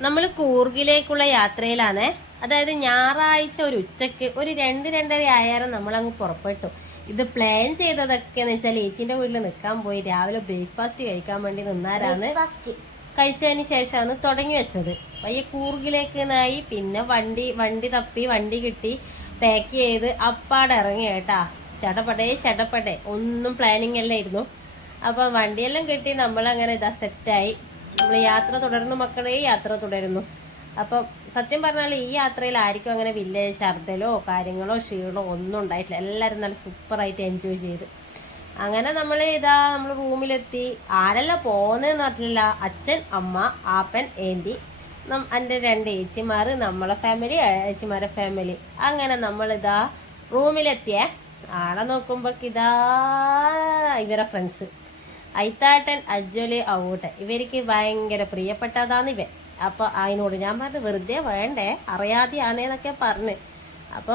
നമ്മൾ കൂർഗിലേക്കുള്ള യാത്രയിലാണ്. അതായത് ഞായറാഴ്ച ഒരു ഉച്ചയ്ക്ക് ഒരു രണ്ട് രണ്ടര ആയാലും നമ്മൾ അങ്ങ് പുറപ്പെട്ടു. ഇത് പ്ലാൻ ചെയ്തതൊക്കെ എന്ന് വെച്ചാൽ ഏച്ചിന്റെ വീട്ടിൽ നിൽക്കാൻ പോയി. രാവിലെ ബ്രേക്ക്ഫാസ്റ്റ് കഴിക്കാൻ വേണ്ടി നിന്നാരാണ് കഴിച്ചതിന് ശേഷമാണ് തുടങ്ങി വെച്ചത്. പയ്യെ കൂർഗിലേക്ക് നായി പിന്നെ വണ്ടി വണ്ടി തപ്പി വണ്ടി കിട്ടി പാക്ക് ചെയ്ത് അപ്പാടെ ഇറങ്ങി കേട്ടാ. ചടപടേ ചടപടേ. ഒന്നും പ്ലാനിങ് അല്ലായിരുന്നു. അപ്പൊ വണ്ടിയെല്ലാം കിട്ടി നമ്മളങ്ങനെ ഇതാ സെറ്റായി നമ്മൾ യാത്ര തുടരുന്നു മക്കളെ യാത്ര തുടരുന്നു. അപ്പൊ സത്യം പറഞ്ഞാൽ ഈ യാത്രയിൽ ആർക്കും അങ്ങനെ വലിയ ഛർദ്ദലോ കാര്യങ്ങളോ ക്ഷീണോ ഒന്നും ഉണ്ടായിട്ടില്ല. എല്ലാവരും നല്ല സൂപ്പറായിട്ട് എൻജോയ് ചെയ്ത്. അങ്ങനെ നമ്മൾ ഇതാ നമ്മൾ റൂമിലെത്തി. ആരല്ല പോകുന്നതെന്ന് പറഞ്ഞില്ല അച്ഛൻ അമ്മ ആപ്പൻ ഏന്തി എന്റെ രണ്ട് ഏച്ചിമാർ നമ്മളെ ഫാമിലി ഏച്ചിമാരെ ഫാമിലി അങ്ങനെ നമ്മൾ നമ്മളിതാ റൂമിലെത്തിയേ. ആളെ നോക്കുമ്പോൾ ഇതാ ഇവരെ ഫ്രണ്ട്സ് ഐത്താട്ടൻ അജ്വലി ഔട്ട് ഇവർക്ക് ഭയങ്കര പ്രിയപ്പെട്ടതാണ് ഇവൻ. അപ്പൊ അതിനോട് ഞാൻ പറഞ്ഞു വെറുതെ വേണ്ടേ? അറിയാതെയാണേന്നൊക്കെ പറഞ്ഞ്. അപ്പൊ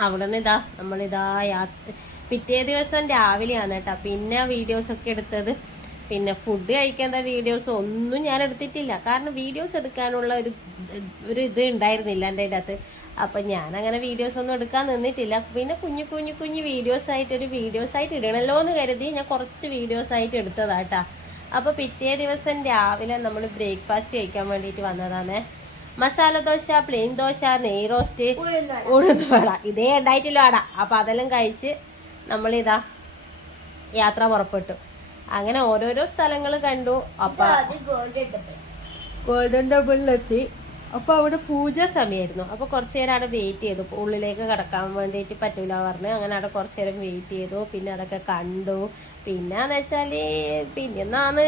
അവിടെ നിന്ന് ഇതാ നമ്മളിതാ യാത്ര പിറ്റേ ദിവസം രാവിലെയാണ് കേട്ടോ. പിന്നെ വീഡിയോസ് ഒക്കെ എടുത്തത്. പിന്നെ ഫുഡ് കഴിക്കേണ്ട വീഡിയോസ് ഒന്നും ഞാൻ എടുത്തിട്ടില്ല. കാരണം വീഡിയോസ് എടുക്കാനുള്ള ഒരു ഒരു ഇത് ഉണ്ടായിരുന്നില്ല എന്റെ അതിന്റെ അകത്ത് അപ്പം ഞാൻ അങ്ങനെ വീഡിയോസ് ഒന്നും എടുക്കാൻ നിന്നിട്ടില്ല. പിന്നെ കുഞ്ഞു കുഞ്ഞു കുഞ്ഞു വീഡിയോസ് ആയിട്ട് ഒരു വീഡിയോസ് ആയിട്ട് ഇടണല്ലോ എന്ന് കരുതി ഞാൻ കുറച്ച് വീഡിയോസ് ആയിട്ട് എടുത്തതാട്ടാ അപ്പോൾ പിറ്റേ ദിവസം രാവിലെ നമ്മൾ ബ്രേക്ക്ഫാസ്റ്റ് കഴിക്കാൻ വേണ്ടിയിട്ട് വന്നതാണ്. മസാല ദോശ പ്ലെയിൻ ദോശ നെയ് റോസ്റ്റ് ഉഴുന്നുവട. ഉഴുന്ന് വട ഇതേ ഉണ്ടായിട്ടില്ല വട അപ്പൊ അതെല്ലാം കഴിച്ച് നമ്മളിതാ യാത്ര പുറപ്പെട്ടു. അങ്ങനെ ഓരോരോ സ്ഥലങ്ങൾ കണ്ടു. അപ്പൊ ഗോൾഡൻ ടെമ്പിളിലെത്തി അപ്പൊ അവിടെ പൂജ സമയമായിരുന്നു അപ്പൊ കുറച്ചു നേരം അവിടെ വെയിറ്റ് ചെയ്തു. ഉള്ളിലേക്ക് കടക്കാൻ വേണ്ടിയിട്ട് പറ്റൂല പറഞ്ഞു അങ്ങനെ അവിടെ കുറച്ചു നേരം വെയിറ്റ് ചെയ്തു. പിന്നെ അതൊക്കെ കണ്ടു. പിന്നെന്ന് വെച്ചാൽ പിന്നെന്നാണ്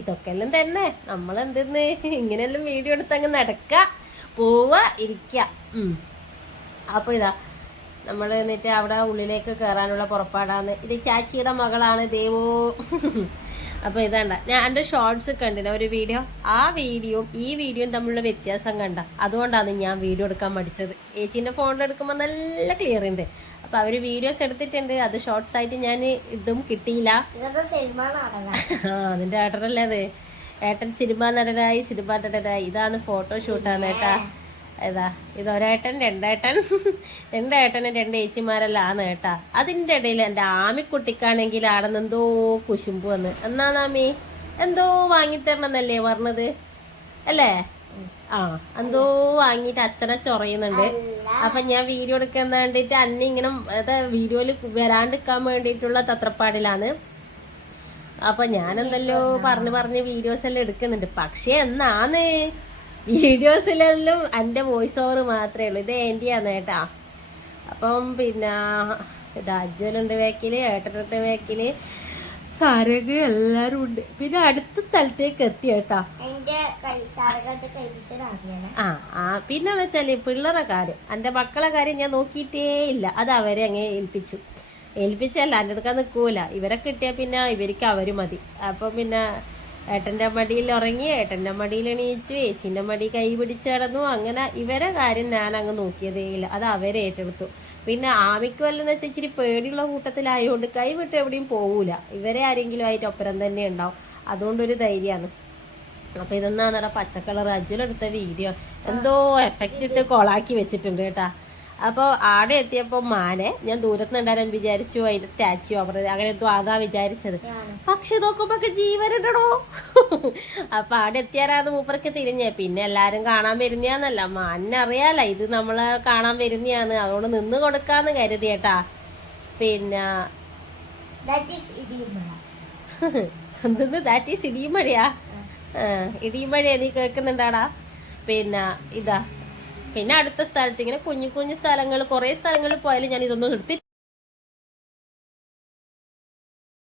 ഇതൊക്കെ എല്ലാം തന്നെ. നമ്മൾ എന്തെന്ന് ഇങ്ങനെയെല്ലാം വീഡിയോ എടുത്ത് എടുത്തങ്ങ് നടക്ക. പോവാ ഇരിക്ക. അപ്പൊ ഇതാ നമ്മൾ എന്നിട്ട് അവിടെ ഉള്ളിലേക്ക് കയറാനുള്ള പുറപ്പാടാണ്. ഇത് ചാച്ചിയുടെ മകളാണ് ദേവോ. അപ്പൊ ഇതാണ്ട. ഞാൻ എന്റെ ഷോർട്സ് കണ്ടില്ല? ഒരു വീഡിയോ ആ വീഡിയോയും ഈ വീഡിയോയും തമ്മിലുള്ള വ്യത്യാസം കണ്ട. അതുകൊണ്ടാണ് ഞാൻ വീഡിയോ എടുക്കാൻ പഠിച്ചത് ഏച്ചീന്റെ ഫോണിൽ എടുക്കുമ്പോൾ നല്ല ക്ലിയർ ഉണ്ട് അപ്പൊ അവർ വീഡിയോസ് എടുത്തിട്ടുണ്ട്. അത് ഷോർട്സ് ആയിട്ട് ഞാൻ ഇതും കിട്ടിയില്ല. ആ അതിന്റെ ഏട്ടനല്ലേ അത്? ഏട്ടൻ സിനിമ നടനായി സിനിമ നടനായി. ഇതാണ് ഫോട്ടോ ഫോട്ടോഷൂട്ടാണ് ഏട്ടാ. ഏതാ? ഇത് ഒരേട്ടൻ രണ്ടേട്ടൻ. രണ്ടേട്ടനും രണ്ട് ഏച്ചിമാരെല്ലാം ആണ് കേട്ടാ. അതിന്റെ ഇടയിൽ എന്റെ ആമിക്കുട്ടിക്കാണെങ്കിൽ ആടെ നിന്ന് എന്തോ കുശുമ്പ് വന്ന്. എന്നാന്നാമി നാമി എന്തോ വാങ്ങിത്തരണമെന്നല്ലേ പറഞ്ഞത്? അല്ലേ? ആ എന്തോ വാങ്ങിയിട്ട് അച്ഛനെ ചൊറയുന്നുണ്ട്. അപ്പൊ ഞാൻ വീഡിയോ എടുക്കാൻ വേണ്ടിയിട്ട് അന്നെ ഇങ്ങനെ വീഡിയോയിൽ വരാണ്ടിരിക്കാൻ വേണ്ടിയിട്ടുള്ള തത്രപ്പാടിലാണ്. അപ്പൊ ഞാനെന്തല്ലോ പറഞ്ഞു പറഞ്ഞ് വീഡിയോസ് എല്ലാം എടുക്കുന്നുണ്ട്. പക്ഷെ എന്നാണ് വീഡിയോസിലെല്ലാം എന്റെ വോയിസ് ഓവർ മാത്രമേ ഉള്ളൂ. ഇത് ഏന്റെയാണ് കേട്ടാ. അപ്പം പിന്നെ ഇത് അജ്വലുണ്ട് വേക്കിൽ ഏട്ടനുണ്ട് വേക്കിൽ സാരംഗ് എല്ലാരും ഉണ്ട്. പിന്നെ അടുത്ത സ്ഥലത്തേക്ക് എത്തി കേട്ടാ. ആ ആ പിന്നെ വെച്ചാൽ പിള്ളേരെ കാര്യം. എന്റെ മക്കളെ കാര്യം ഞാൻ നോക്കിയിട്ടേ ഇല്ല. അത് അവരെ അങ്ങ് ഏൽപ്പിച്ചു. ഏൽപ്പിച്ചല്ല എന്റെ അടുക്കാൻ നിൽക്കൂല. ഇവരെ കിട്ടിയാൽ പിന്നെ ഇവർക്ക് അവർ മതി. അപ്പം പിന്നെ ഏട്ടന്റെ മടിയിൽ ഉറങ്ങി ഏട്ടന്റെ മടിയിൽ എണീച്ചു ഏച്ചിന്റെ മടി കൈ പിടിച്ച് കിടന്നു അങ്ങനെ ഇവരെ കാര്യം ഞാൻ അങ്ങ് നോക്കിയതേ ഇല്ല. അത് അവരെ ഏറ്റെടുത്തു. പിന്നെ ആമിക്ക് വല്ലെന്ന് വെച്ചാൽ ഇച്ചിരി പേടിയുള്ള കൂട്ടത്തിലായതുകൊണ്ട് കൈ വിട്ട് എവിടെയും പോകൂല ഇവരെ ആരെങ്കിലും ആയിട്ട് ഒപ്പരം തന്നെ ഉണ്ടാവും. അതുകൊണ്ടൊരു ധൈര്യമാണ് അപ്പൊ ഇതൊന്നാണ് പച്ച കളർ അജ്വലെടുത്ത വീഡിയോ. എന്തോ എഫക്റ്റ് ഇട്ട് കൊളാക്കി വെച്ചിട്ടുണ്ട് കേട്ടാ. അപ്പോൾ ആടെ എത്തിയപ്പോൾ മാനെ ഞാൻ ദൂരത്തുനിന്നുണ്ടാകാൻ വിചാരിച്ചു അതിന്റെ സ്റ്റാച്ചു അവർ അങ്ങനെ എന്തോ അതാ വിചാരിച്ചത്. പക്ഷെ നോക്കുമ്പോ ജീവനുണ്ടോ അപ്പൊ ആടെ എത്തിയാരാന്ന് മൂപ്പർക്ക് തിരിഞ്ഞേ. പിന്നെ എല്ലാരും കാണാൻ വരുന്നയാന്നല്ല മാനറിയാല അറിയാല ഇത് നമ്മളെ കാണാൻ വരുന്നയാന്ന്. അതുകൊണ്ട് നിന്ന് കൊടുക്കാന്ന് കരുതിയേട്ടാ പിന്നെ എന്തെന്ന്? ദാറ്റ് ഈസ് ഇടിയും മഴയാ? ഇടിയും മഴയാ നീ കേൾക്കുന്നുണ്ടാടാ? പിന്നെ ഇതാ. പിന്നെ അടുത്ത സ്ഥലത്ത് ഇങ്ങനെ കുഞ്ഞു കുഞ്ഞു സ്ഥലങ്ങൾ കുറേ സ്ഥലങ്ങളിൽ പോയാലും ഞാൻ ഇതൊന്നും എടുത്തി